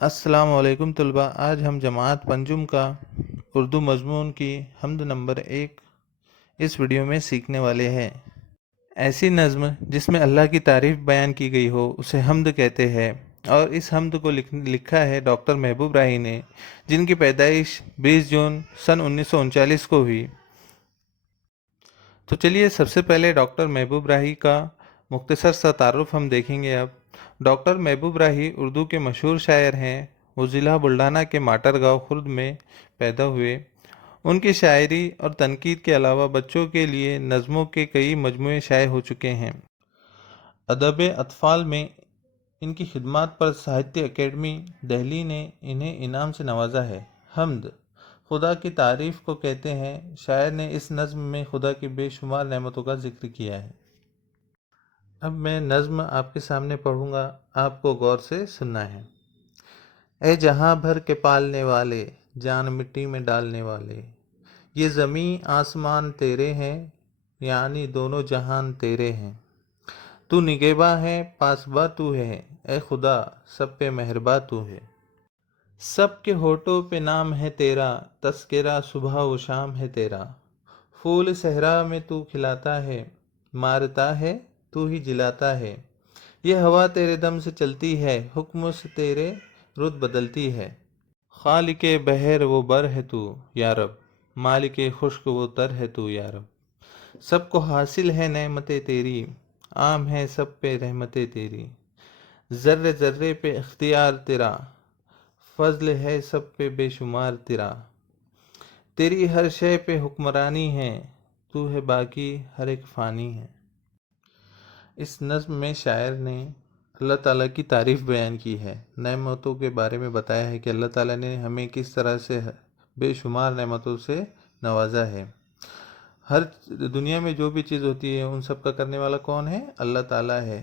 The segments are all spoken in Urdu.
السلام علیکم طلباء، آج ہم جماعت پنجم کا اردو مضمون کی حمد نمبر 1 اس ویڈیو میں سیکھنے والے ہیں۔ ایسی نظم جس میں اللہ کی تعریف بیان کی گئی ہو اسے حمد کہتے ہیں، اور اس حمد کو لکھا ہے ڈاکٹر محبوب راہی نے، جن کی پیدائش 20 جون سن 1939 کو ہوئی۔ تو چلیے سب سے پہلے ڈاکٹر محبوب راہی کا مختصر سا تعارف ہم دیکھیں گے۔ اب ڈاکٹر محبوب راہی اردو کے مشہور شاعر ہیں۔ وہ ضلع بلڈانہ کے ماٹر گاؤں خرد میں پیدا ہوئے۔ ان کی شاعری اور تنقید کے علاوہ بچوں کے لیے نظموں کے کئی مجموعے شائع ہو چکے ہیں۔ ادب اطفال میں ان کی خدمات پر ساہتیہ اکیڈمی دہلی نے انہیں انعام سے نوازا ہے۔ حمد خدا کی تعریف کو کہتے ہیں۔ شاعر نے اس نظم میں خدا کی بے شمار نعمتوں کا ذکر کیا ہے۔ اب میں نظم آپ کے سامنے پڑھوں گا، آپ کو غور سے سننا ہے۔ اے جہاں بھر کے پالنے والے، جان مٹی میں ڈالنے والے، یہ زمین آسمان تیرے ہیں، یعنی دونوں جہان تیرے ہیں۔ تو نگہباں ہے، پاسباں تو ہے، اے خدا سب پہ مہرباں تو ہے۔ سب کے ہونٹوں پہ نام ہے تیرا، تذکرہ صبح و شام ہے تیرا۔ پھول صحرا میں تو کھلاتا ہے، مارتا ہے تو ہی جلاتا ہے۔ یہ ہوا تیرے دم سے چلتی ہے، حکم سے تیرے رت بدلتی ہے۔ خالق بحر و بر ہے تو یا رب، مالک خشک و تر ہے تو یا رب۔ سب کو حاصل ہے نعمتیں تیری، عام ہے سب پہ رحمتیں تیری۔ ذرے ذرے پہ اختیار تیرا، فضل ہے سب پہ بے شمار تیرا۔ تیری ہر شے پہ حکمرانی ہے، تو ہے باقی ہر ایک فانی ہے۔ اس نظم میں شاعر نے اللہ تعالیٰ کی تعریف بیان کی ہے، نعمتوں کے بارے میں بتایا ہے کہ اللہ تعالیٰ نے ہمیں کس طرح سے بے شمار نعمتوں سے نوازا ہے۔ ہر دنیا میں جو بھی چیز ہوتی ہے ان سب کا کرنے والا کون ہے؟ اللہ تعالیٰ ہے۔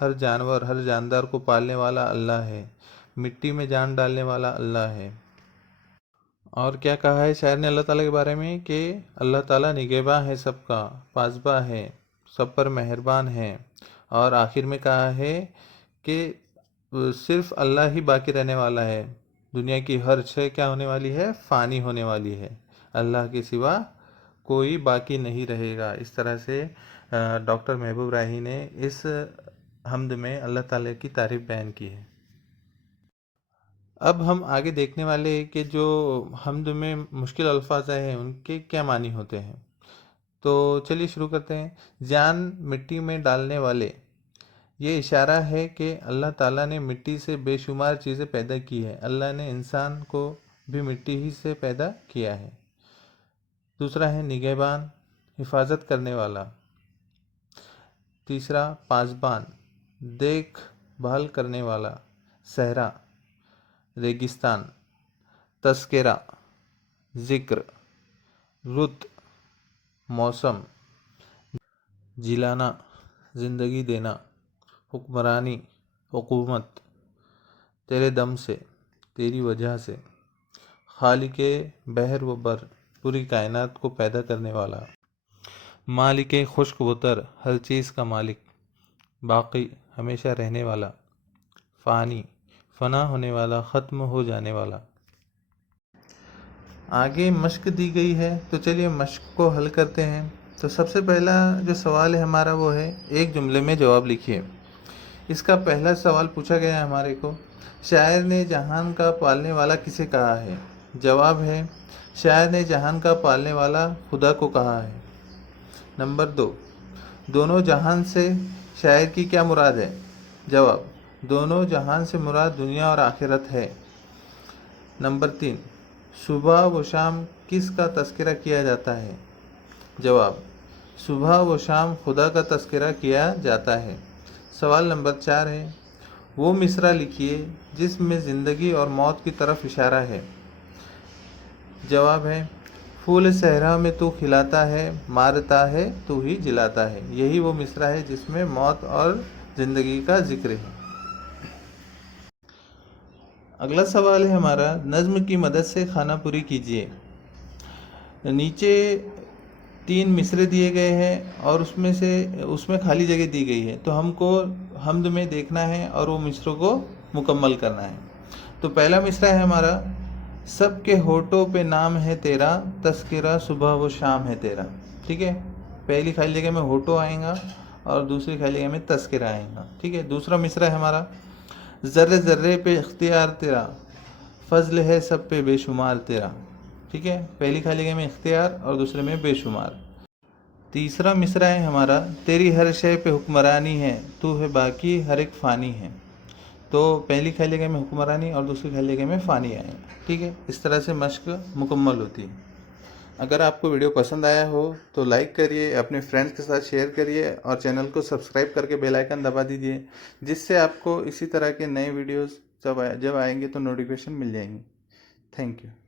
ہر جانور، ہر جاندار کو پالنے والا اللہ ہے۔ مٹی میں جان ڈالنے والا اللہ ہے۔ اور کیا کہا ہے شاعر نے اللہ تعالیٰ کے بارے میں کہ اللہ تعالیٰ نگہباں ہے سب کا، پاسباں ہے، سب پر مہربان ہے۔ اور آخر میں کہا ہے کہ صرف اللہ ہی باقی رہنے والا ہے۔ دنیا کی ہر شے کیا ہونے والی ہے؟ فانی ہونے والی ہے۔ اللہ کے سوا کوئی باقی نہیں رہے گا۔ اس طرح سے ڈاکٹر محبوب راہی نے اس حمد میں اللہ تعالیٰ کی تعریف بیان کی ہے۔ اب ہم آگے دیکھنے والے کہ جو حمد میں مشکل الفاظ ہیں ان کے کیا معنی ہوتے ہیں۔ تو چلیے شروع کرتے ہیں۔ جان مٹی میں ڈالنے والے، یہ اشارہ ہے کہ اللہ تعالیٰ نے مٹی سے بے شمار چیزیں پیدا کی ہے۔ اللہ نے انسان کو بھی مٹی ہی سے پیدا کیا ہے۔ دوسرا ہے نگہبان، حفاظت کرنے والا۔ تیسرا پاسبان، دیکھ بھال کرنے والا۔ صحرا، ریگستان۔ تذکرہ، ذکر۔ رت، موسم۔ جلانا، زندگی دینا۔ حکمرانی، حکومت۔ تیرے دم سے، تیری وجہ سے۔ خالق بحر و بر، پوری کائنات کو پیدا کرنے والا۔ مالک خشک و تر، ہر چیز کا مالک۔ باقی، ہمیشہ رہنے والا۔ فانی، فنا ہونے والا، ختم ہو جانے والا۔ آگے مشق دی گئی ہے، تو چلیے مشق کو حل کرتے ہیں۔ تو سب سے پہلا جو سوال ہے ہمارا وہ ہے ایک جملے میں جواب لکھیے۔ اس کا پہلا سوال پوچھا گیا ہے ہمارے کو، شاعر نے جہان کا پالنے والا کسے کہا ہے؟ جواب ہے شاعر نے جہان کا پالنے والا خدا کو کہا ہے۔ نمبر 2، دونوں جہان سے شاعر کی کیا مراد ہے؟ جواب، دونوں جہان سے مراد دنیا اور آخرت ہے۔ نمبر 3، صبح و شام کس کا تذکرہ کیا جاتا ہے؟ جواب، صبح و شام خدا کا تذکرہ کیا جاتا ہے۔ سوال نمبر 4 ہے، وہ مصرع لکھیے جس میں زندگی اور موت کی طرف اشارہ ہے۔ جواب ہے پھول صحرا میں تو کھلاتا ہے، مارتا ہے تو ہی جلاتا ہے۔ یہی وہ مصرع ہے جس میں موت اور زندگی کا ذکر ہے۔ اگلا سوال ہے ہمارا، نظم کی مدد سے خانہ پوری کیجیے۔ نیچے 3 مصرے دیے گئے ہیں اور اس میں خالی جگہ دی گئی ہے، تو ہم کو حمد میں دیکھنا ہے اور وہ مصروں کو مکمل کرنا ہے۔ تو پہلا مصرع ہے ہمارا، سب کے ہونٹوں پہ نام ہے تیرا، تذکرہ صبح و شام ہے تیرا۔ ٹھیک ہے، پہلی خالی جگہ میں ہونٹوں آئیں گا اور دوسری خالی جگہ میں تذکرہ آئیں گا۔ ٹھیک ہے، دوسرا مصرع ہے ہمارا، ذرے ذرے پہ اختیار تیرا، فضل ہے سب پہ بے شمار تیرا۔ ٹھیک ہے، پہلی خالی جگہ میں اختیار اور دوسرے میں بے شمار۔ تیسرا مصرع ہے ہمارا، تیری ہر شے پہ حکمرانی ہے، تو ہے باقی ہر ایک فانی ہے۔ تو پہلی خالی جگہ میں حکمرانی اور دوسری خالی جگہ میں فانی آئیں گے۔ ٹھیک ہے، اس طرح سے مشق مکمل ہوتی ہے۔ اگر آپ کو ویڈیو پسند آیا ہو تو لائک کریے، اپنے فرینڈس کے ساتھ شیئر کریے اور چینل کو سبسکرائب کر کے بیل آئیکن دبا دیجیے، جس سے آپ کو اسی طرح کے نئے ویڈیوز جب آئیں گے تو نوٹیفیکیشن مل جائیں گی۔ Thank you.